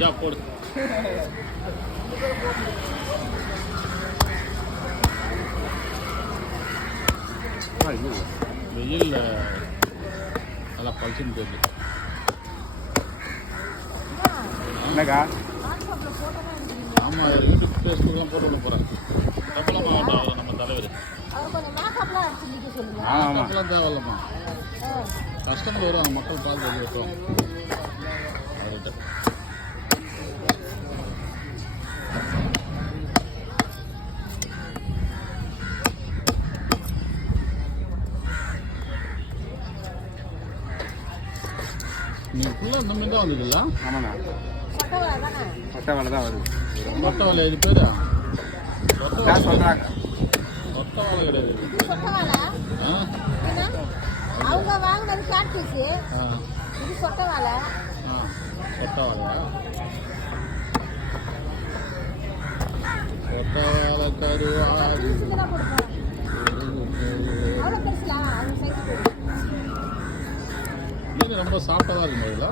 ஜா போடு. வெயில் நல்லா பழிச்சுன்னு போயிடுது. என்னக்கா? ஆமாம், யூடியூப் ஃபேஸ்புக்கெலாம் போட்டு விட போகிறேன். தப்பலாம் மாவட்டம் அவர் நம்ம தலைவர். மேக்கப்லாம் தேவையில்லம்மா. கஸ்டமர் வருவாங்க, மக்கள் பார்த்து வெளியே வைப்போம் அவர்கிட்ட. நீங்கள் ஃபுல்லாக இந்த மாதிரி தான் வந்ததுங்களா? ஆமாண்ணா, மொட்டை வேலை தான் வருது. மொட்டை வேலை இது பேர் சொல்கிறாங்க. மொட்டை வேலை கிடையாது. அவங்க வாங்கினது காட்டுச்சு. இது சொட்ட வேலை. சொட்ட வேலையா? சொட்ட வேலை கருவாடு. அவ்வளோ பெருசுல மீன் ரொம்ப சாப்பிட்டா தான் இருக்குங்களா?